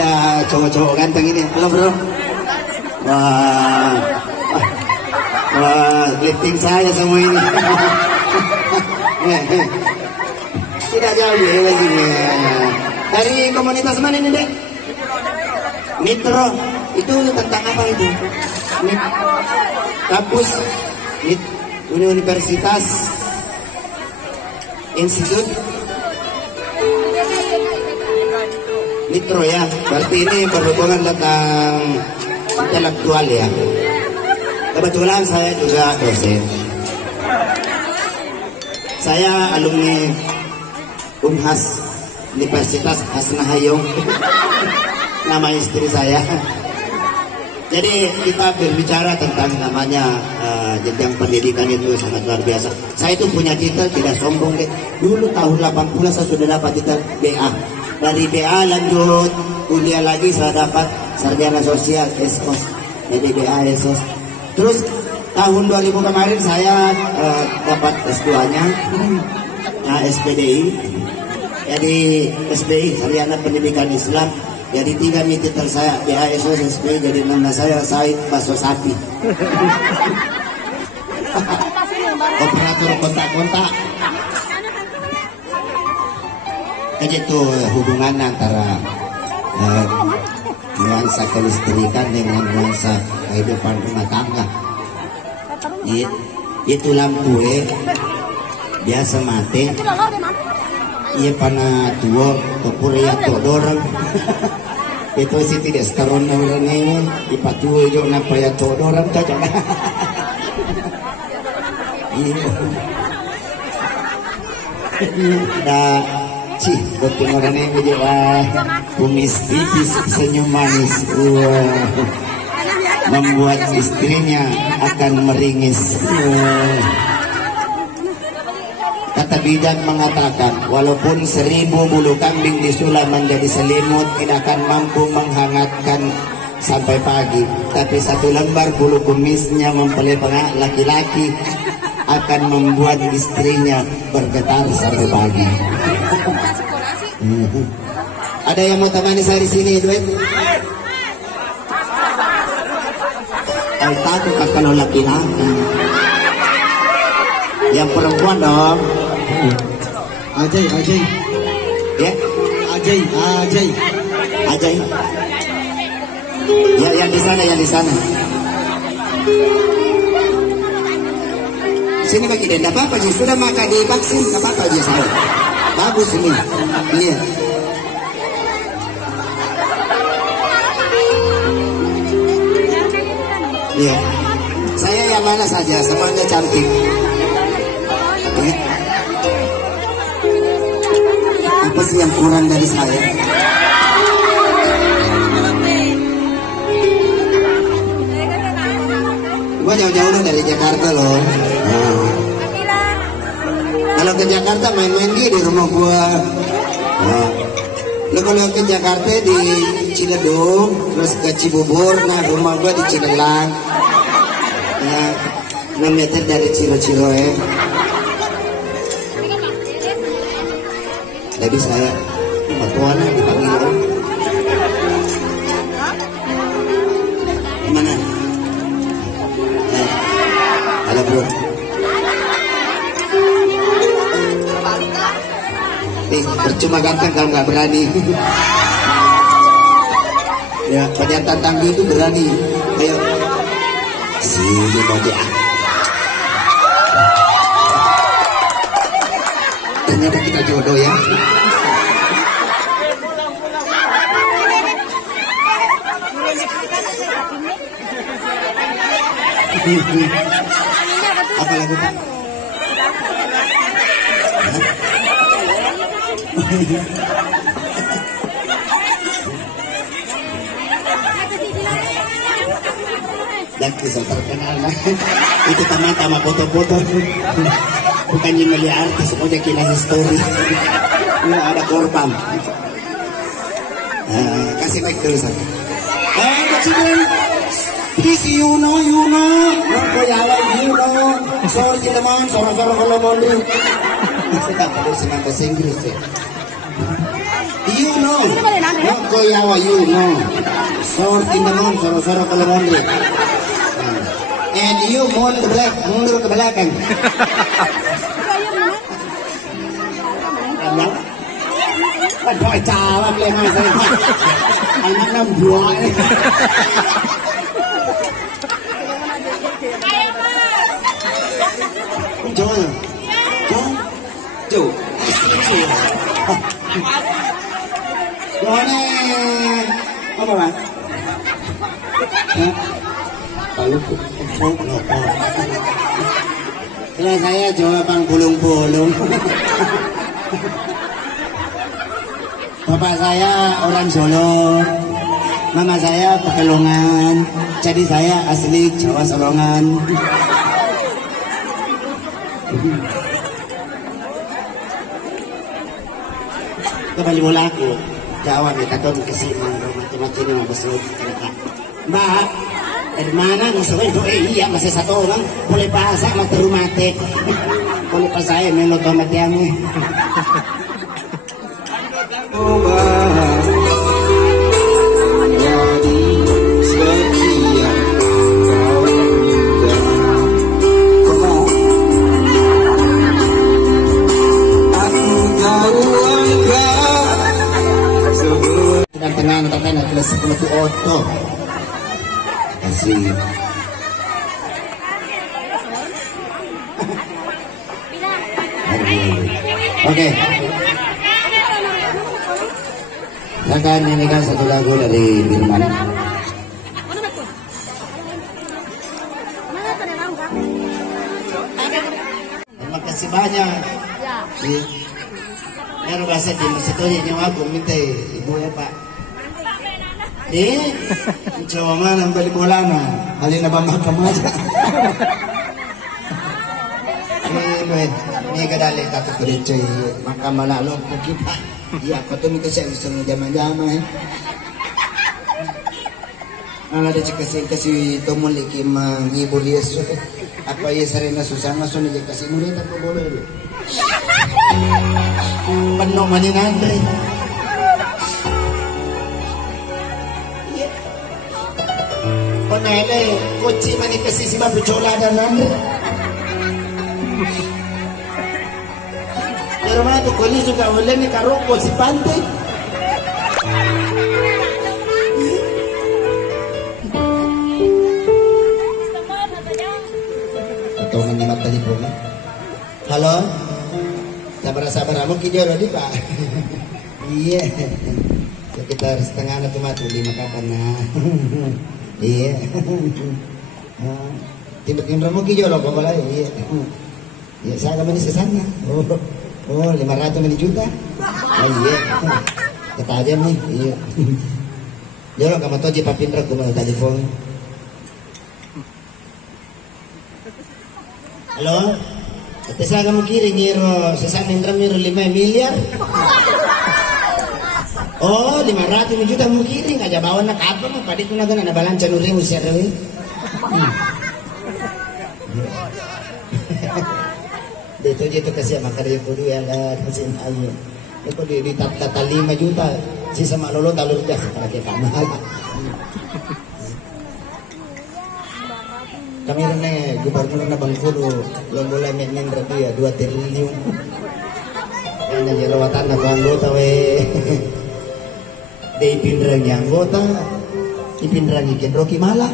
ada cowok-cowok ganteng ini. Halo bro. Wah, wah, lifting saya semua ini. Tidak jauh ya lagi. Dari komunitas mana ini dek? Mitro. Itu tentang apa itu? Kampus Universitas Institut Mitro ya. Berarti ini berhubungan tentang intelektual ya. Kebetulan saya juga dosen. Saya alumni Unhas Universitas Hasnahayong. Nama istri saya. Jadi kita berbicara tentang namanya jenjang pendidikan itu sangat luar biasa. Saya itu punya titel, tidak sombong deh. Dulu tahun 80 saya sudah dapat titel BA. Dari BA lanjut kuliah lagi saya dapat sarjana sosial SOS. Jadi BA SOS. Terus tahun 2000 kemarin saya dapat S2-nya SPDI. Jadi SPI sarjana pendidikan Islam. Jadi 3 titel saya BA SOS SPI. Jadi nama saya Said Baso Sapi. Operator kontak-kontak. Jadi itu hubungan antara nuansa kelistrikan dengan nuansa kehidupan rumah tangga. Itu lampu biasa mati. Iya pana tua topur ya todorang. Itu sih tidak sekarang orang ini ipatu jo napa ya todorang saja. Iya. Dah sih betul orang ini juga kumis tipis senyum manis. Membuat istrinya akan meringis. Kata bijak mengatakan, walaupun 1000 bulu kambing disulam menjadi selimut, tidak akan mampu menghangatkan sampai pagi. Tapi 1 lembar bulu kumisnya mempelai laki-laki akan membuat istrinya bergetar sampai pagi. Ada yang mau temani saya di sini, duit? Takut kalau laki-laki. Yang perempuan dong. Ajay. Ya? Ajay. Ya, yang di sana. Sini bagi dia, tidak apa-apa sih. Sudah makan divaksin, tidak apa-apa aja saya. Bagus ini. Lihat. Iya. Saya yang mana saja, semuanya cantik. Ya. Apa sih yang kurang dari saya? Gua jauh-jauh dari Jakarta loh. Nah. Kalau ke Jakarta main-main di rumah gua. Nah. Lo kalau ke Jakarta di Ciledug, terus ke Cibubur, nah rumah gua di Cilelang. Ya, 6 meter dari Ciro-Ciro ya. Jadi saya patuannya dipanggil om. Gimana? Halo bro. Percuma ganteng kalau nggak berani. Ya, pada tantang itu berani. Ayo. Sini mau dia. Ternyata kita jodoh ya. Apa lagu Pak? Dan bisa terkenal itu sama foto-foto bukan nyimeli artis semuanya kina histori. Nggak ada korban. Kasih mic dulu sana. Please you know Nongko yawa you know sorry teman soro-soro kalau mau dulu. Saya tak perlu senang bahasa Inggris ya. you know. No koyawa you know. Sor tindamon soro-soro kalau mondri. And you mundur ke belakang. Padahal jawab le mas. Anak 6 buah. Jom. Mana? Apa bang? Kalau saya jawaban bolong-bolong. Bapak saya orang Solo, mama saya Pekalongan, jadi saya asli Jawa Solongan. Kembali bola aku, Jawa kita tuh kesini macam-macam yang besar. Mbak, dari mana musuhnya itu? Iya masih satu orang, boleh bahasa matematik, boleh bahasa saya melotomat yang. Tengah tengah kelas 10 auto kasih oke. Akan nyanyikan satu lagu dari Birman. Terima kasih banyak. Yang bahasa di masjid ini aku minta ibu ya Pak. Jawa mana balik bola na, halin na ba makam aja. Ini kadali takut bericai makam malalo kita. Iya, kau tuh minta saya iseng jaman-jaman. Nala ada kasih tomol lagi menghibur Yesus. Apa ya serena susah masuk nih kasih murid apa boleh? Penuh manin Andre. Nele, koci mani kasih sima bercola dan Andre. Di rumah tuh kali juga boleh nih karoko si pantai. Atau menyimak telepon. Halo, sabar kamu kijoro di Pak. Iya, sekitar setengah atau matu 5 kapan nah. Iya. Tiba-tiba mau kijoro kok balai. Iya. Ya saya kami di sana. Oh, 500 juta. Oh iya. Kata aja nih. Iya. Joro kamu tahu jipa pindra ku mau telepon. Halo. Tapi saya kamu kirim ngiro sesama Indra ngiro 5 miliar. Oh, 500 juta mau kirim aja bawa nak apa mah padi kuna gana balan canuri usia rewi. Itu gitu kasih makar ya kudu ya lah kasih ayo. Itu di tata 5 juta sisa mak lolo talur jas para kita mahal. Kami rene gubernur na Bengkulu lo mulai main dia 2 triliun. Karena jerawatan na anggota we. Di pindrang yang anggota, di pindrang ikan Rocky Malang.